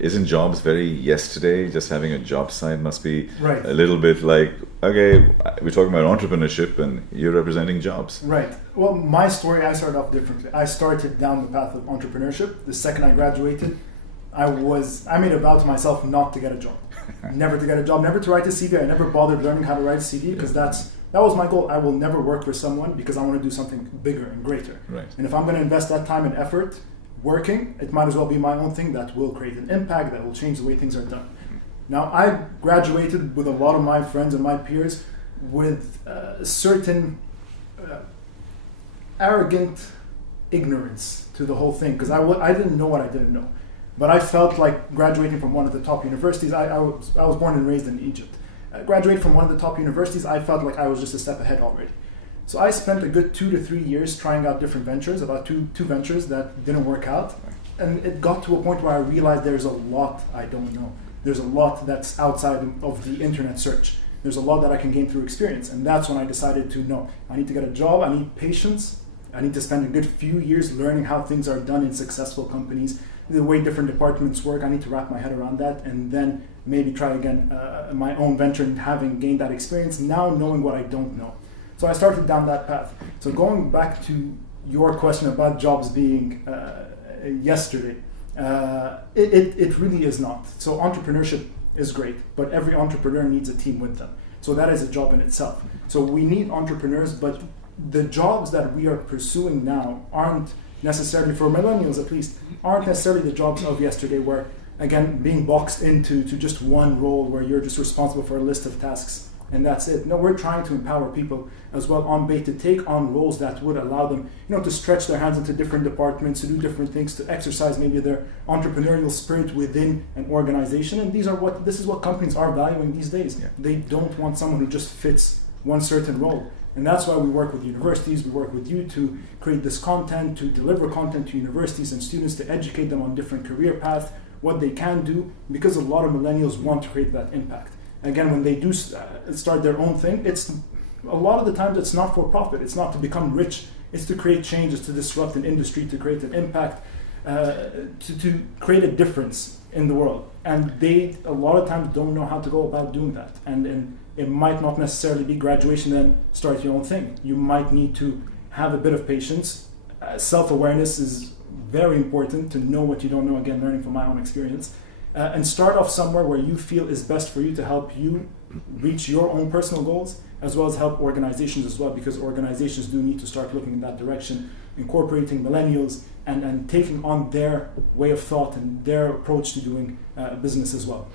Isn't jobs very yesterday? Just having a job site must be Right. a little bit like, okay, we're talking about entrepreneurship and you're representing jobs. Right. Well, my story, I started off differently. I started down the path of entrepreneurship. The second I graduated, I made a vow to myself not to get a job. Never to get a job, never to write a CV. I never bothered learning how to write a CV because that was my goal. I will never work for someone because I want to do something bigger and greater. Right. And if I'm going to invest that time and effort working, it might as well be my own thing that will create an impact, that will change the way things are done. Now, I graduated with a lot of my friends and my peers with a certain arrogant ignorance to the whole thing because I didn't know what I didn't know. But I felt like graduating from one of the top universities. I was born and raised in Egypt. Graduating from one of the top universities, I felt like I was just a step ahead already. So I spent a good 2 to 3 years trying out different ventures, about two ventures that didn't work out. And it got to a point where I realized there's a lot I don't know. There's a lot that's outside of the internet search. There's a lot that I can gain through experience. And that's when I decided to, no, I need to get a job, I need patience, I need to spend a good few years learning how things are done in successful companies, the way different departments work. I need to wrap my head around that and then maybe try again my own venture and having gained that experience, now knowing what I don't know. So I started down that path. So going back to your question about jobs being yesterday, it really is not. So entrepreneurship is great, but every entrepreneur needs a team with them. So that is a job in itself. So we need entrepreneurs, but the jobs that we are pursuing now aren't necessarily, for millennials at least, aren't necessarily the jobs of yesterday where, again, being boxed into just one role where you're just responsible for a list of tasks and that's it. No, we're trying to empower people as well on base to take on roles that would allow them, to stretch their hands into different departments, to do different things, to exercise maybe their entrepreneurial spirit within an organization. And this is what companies are valuing these days. Yeah. They don't want someone who just fits one certain role. And that's why we work with universities, we work with you to create this content, to deliver content to universities and students, to educate them on different career paths, what they can do, because a lot of millennials want to create that impact. Again, when they do start their own thing, it's a lot of the times it's not for profit, it's not to become rich, it's to create changes, to disrupt an industry, to create an impact, to create a difference in the world. And they, a lot of times, don't know how to go about doing that. And it might not necessarily be graduation, then start your own thing. You might need to have a bit of patience. Self-awareness is very important, to know what you don't know, again, learning from my own experience. And start off somewhere where you feel is best for you to help you reach your own personal goals, as well as help organizations as well, because organizations do need to start looking in that direction, incorporating millennials and taking on their way of thought and their approach to doing business as well.